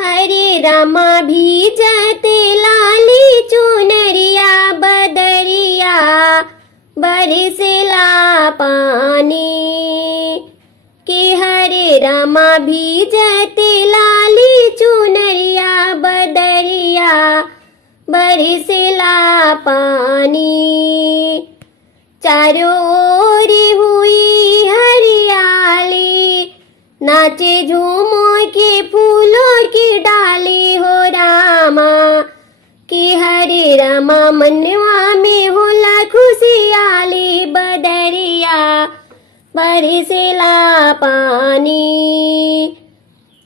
हरे रामा भीजते लाली चुनरिया बदरिया बरसेला पानी कि हरे रामा भीजते लाली चुनरिया बदरिया बरसेला पानी चारों ओर हुई हरियाली नाचे झूमों के फूलों की डाली हो रामा कि हरे रामा मनवा में होला खुशियाली बदरिया बरसेला पानी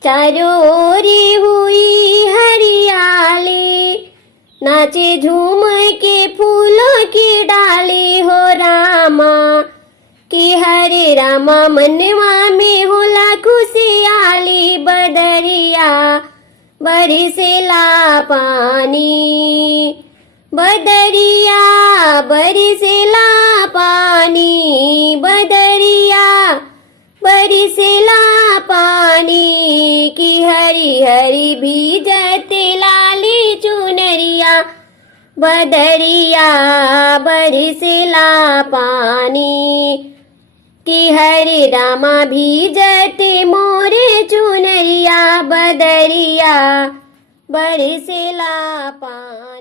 चारों ओर हुई हरियाली नाचे झूम के फूलों की डाली हो रामा कि हरे रामा मनवा में होला खुशियाली बदरिया बरसेला पानी बदरिया बरसेला पानी बदरिया बरसेला पानी कि हरी हरी भीजते लाली चुनरिया बदरिया बरसेला पानी कि हरे रामा भीजते मोरे चुनरिया बदरिया बरसेला पानी।